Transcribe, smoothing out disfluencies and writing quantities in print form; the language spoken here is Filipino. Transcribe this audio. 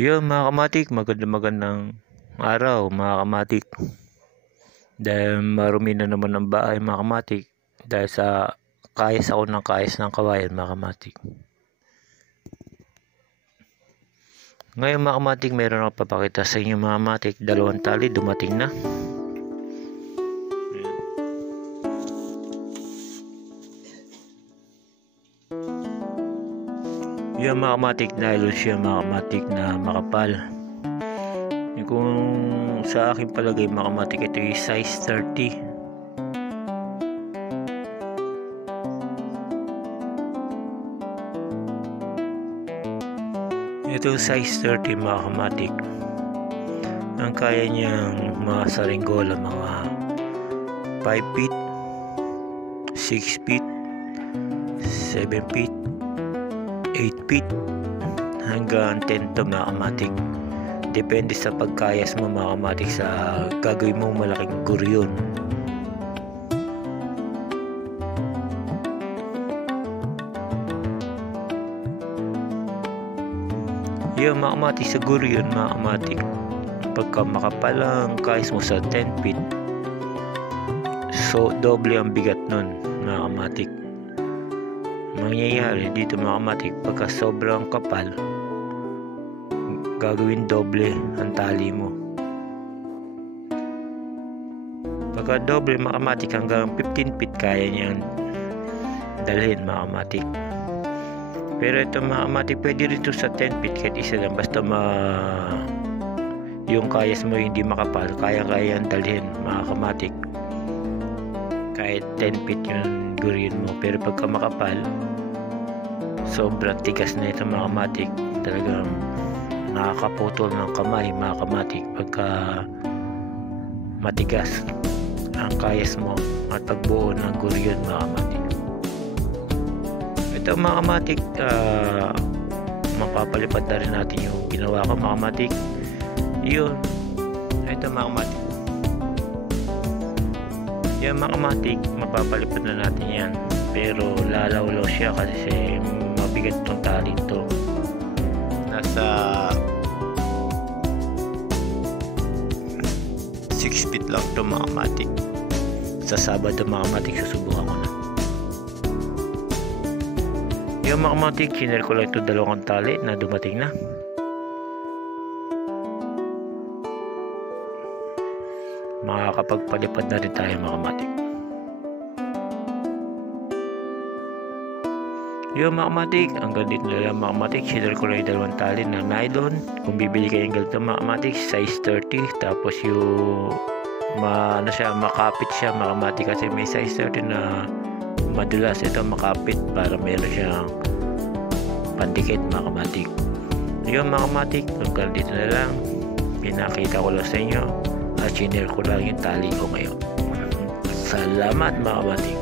Yun mga kamatik, magandang araw mga kamatik. Dahil marumi na naman ang bahay mga kamatik, dahil sa kayas ako ng kayas ng kawayan mga kamatik. Ngayon mga kamatik, meron ako papakita sa inyo mga kamatik. Dalawang tali dumating na. Yung mga kamatik, nylon siya mga kamatik na makapal. Yung kung sa akin palagay mga kamatik, ito yung size 30. Ito size 30 mga kamatik. Ang kaya niyang mga saringgola, mga 5 feet, 6 feet, 7 feet, 8 feet hanggang 10 to mga kamatik. Depende sa pagkayas mo mga kamatik sa gagawin mong malaking guryon. Yung mga kamatik sa guryon mga kamatik, pagka makapal ang kayas mo sa 10 feet, so doble ang bigat nun mga kamatik. Mangyayari dito mga kamatik, pagka sobrang kapal, gagawin doble ang tali mo. Pagka doble mga kamatik, hanggang 15 feet kaya niyang dalhin mga kamatik. Pero ito mga kamatik, pwede rito sa 10 feet kahit isa lang, basta yung kayas mo hindi makapal, kaya-kaya ang dalhin mga kamatik. Kahit 10 feet yung guryon mo. Pero pagka makapal, sobrang tigas na ito mga kamatik. Talagang nakakaputol ng kamay mga kamatik pagka matigas ang kayas mo at pagbuo ng guryon mga kamatik. Ito mga kamatik, mapapalipad na rin natin yung ginawa ko mga kamatik. Yun, ito mga kamatik. Yan mga kamatik, mapapalipad na natin yan. Pero lalawlaw siya kasi mabigat itong tali ito. Nasa 6 feet lang ito mga kamatik. Sa Sabado mga kamatik, susubukan ko na. Yung mga kamatik, sinare ko lang ito dalawang tali na dumating na. Makakapagpalipad na rin tayo mga kamatik. Yung mga kamatik, hanggang dito na lang mga kamatik. Sinare ko lang yung dalawang tali na nylon. Kung bibili kayo ng ganito mga kamatik, size 30. Tapos yung makapit siya mga kamatik, kasi may size 30 na madulas. Ito makapit para meron siyang pandikit mga kamatik. Yung mga kamatik, hanggang dito na lang. Pinakita ko lang sa inyo at sinare ko lang yung tali ko ngayon. Salamat mga kamatik.